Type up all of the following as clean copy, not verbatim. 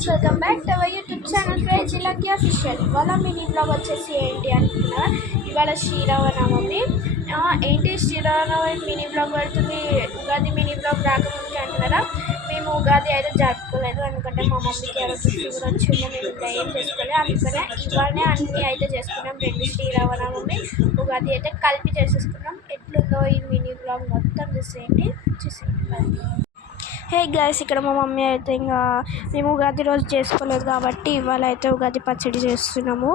Guys, welcome back to our YouTube channel crazy lucky official. ఇవాళ mini blog వచ్చేసి ఏంటి అనుకున్నా, ఇవాళ శ్రీరామనవమి. ఏంటి శ్రీరామనవమి మినీ బ్లాగ్ పడుతుంది, ఉగాది మినీ బ్లాగ్ రాకముందుకి అంటున్నారా? మేము ఉగాది అయితే జరుపుకోలేదు, ఎందుకంటే మా మమ్మీకి ఎవరో ఫీవర్ వచ్చిందో మేము ఇంకా ఏం చేసుకోలేదు. అందుకనే ఇవాళనే అన్నీ అయితే చేసుకున్నాం. రెండు శ్రీరామనవమి ఉగాది అయితే కలిపి చేసేసుకున్నాం. ఎట్లుందో ఈ మినీ బ్లాగ్ మొత్తం చూసేయండి. హే గైస్, ఇక్కడ మా మమ్మీ అయితే ఇంకా మేము ఉగాది రోజు చేసుకోలేదు కాబట్టి ఇవాళ అయితే ఉగాది పచ్చడి చేస్తున్నాము.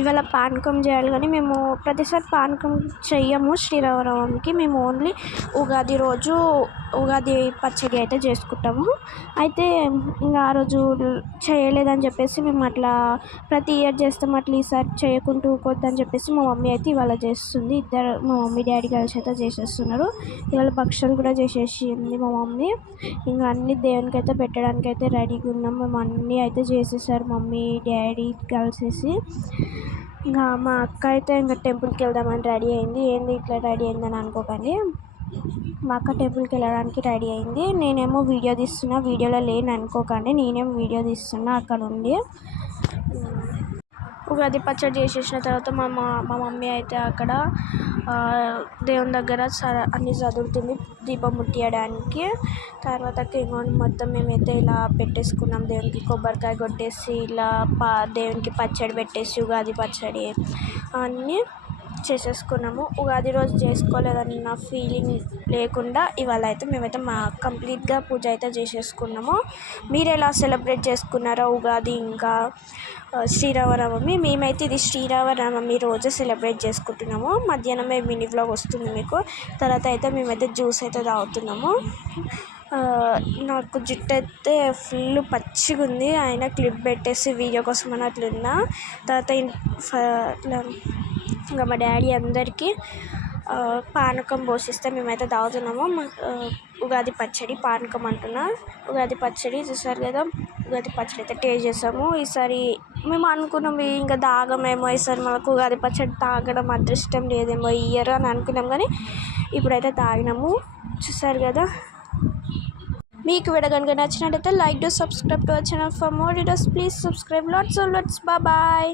ఇవాళ పానకం చేయాలి, కానీ మేము ప్రతిసారి పానకం చెయ్యము శ్రీరామనవమికి. మేము ఓన్లీ ఉగాది రోజు ఉగాది పచ్చడి అయితే చేసుకుంటాము. అయితే ఇంకా ఆ రోజు చేయలేదని చెప్పేసి మేము అట్లా ప్రతి ఇయర్ చేస్తాం, అట్లా ఈసారి చేయకుంటూ ఊకొద్దని చెప్పేసి మా మమ్మీ అయితే ఇవాళ చేస్తుంది. ఇద్దరు మా మమ్మీ డాడీ కలిసి అయితే చేసేస్తున్నారు. ఇవాళ భక్షలు కూడా చేసేసింది మా మమ్మీ. ఇంకా అన్ని దేవునికి అయితే పెట్టడానికి అయితే రెడీగా ఉన్నాం. మేము అన్నీ అయితే చేసేసారు మమ్మీ డాడీ కలిసేసి. ఇంకా మా అక్క అయితే ఇంకా టెంపుల్కి వెళ్దామని రెడీ అయింది. ఏంది ఇట్లా రెడీ అయిందని అనుకోకండి, మా అక్క టెంపుల్కి వెళ్ళడానికి రెడీ అయింది. నేనేమో వీడియో తీస్తున్నా, వీడియోలో లేని అనుకోకండి, నేనేమో వీడియో తీస్తున్నా అక్కడ ఉండి. ఉగాది పచ్చడి చేసేసిన తర్వాత మా మమ్మీ అయితే అక్కడ దేవుని దగ్గర అన్ని చదువుతుంది దీపం ముట్టియడానికి. తర్వాత మొత్తం మేమైతే ఇలా పెట్టేసుకున్నాం. దేవునికి కొబ్బరికాయ కొట్టేసి ఇలా దేవునికి పచ్చడి పెట్టేసి ఉగాది పచ్చడి అన్నీ చేసేసుకున్నాము. ఉగాది రోజు చేసుకోలేదన్న ఫీలింగ్ లేకుండా ఇవాళ అయితే మేమైతే కంప్లీట్గా పూజ అయితే చేసేసుకున్నాము. మీరు ఎలా సెలబ్రేట్ చేసుకున్నారో ఉగాది ఇంకా శ్రీరామనవమి? మేమైతే ఇది శ్రీరామనవమి రోజు సెలబ్రేట్ చేసుకుంటున్నాము. మధ్యాహ్నమే మినీ వ్లాగ్ వస్తుంది మీకు. తర్వాత అయితే మేమైతే జ్యూస్ అయితే తాగుతున్నాము. నాకు జుట్టు అయితే ఫుల్ పచ్చిగా ఉంది, అయినా క్లిప్ పెట్టేసి వీడియో కోసం అని అట్లున్నా. తర్వాత ఇంకా మా డాడీ అందరికీ పానకం పోషిస్తే మేమైతే తాగుతున్నాము. ఉగాది పచ్చడి పానకం అంటున్నా, ఉగాది పచ్చడి చూసారు కదా. ఉగాది పచ్చడి అయితే టేస్ట్ చేసాము. ఈసారి మేము అనుకున్నాము ఇంకా తాగమేమో, ఈసారి మనకు ఉగాది పచ్చడి తాగడం అదృష్టం లేదేమో ఈ ఇయర్ అని అనుకున్నాం, కానీ ఇప్పుడైతే తాగినాము. చూసారు కదా. మీకు వీడియో కనుక నచ్చినట్టయితే like to subscribe to our channel for more videos. Please subscribe. Lots bye.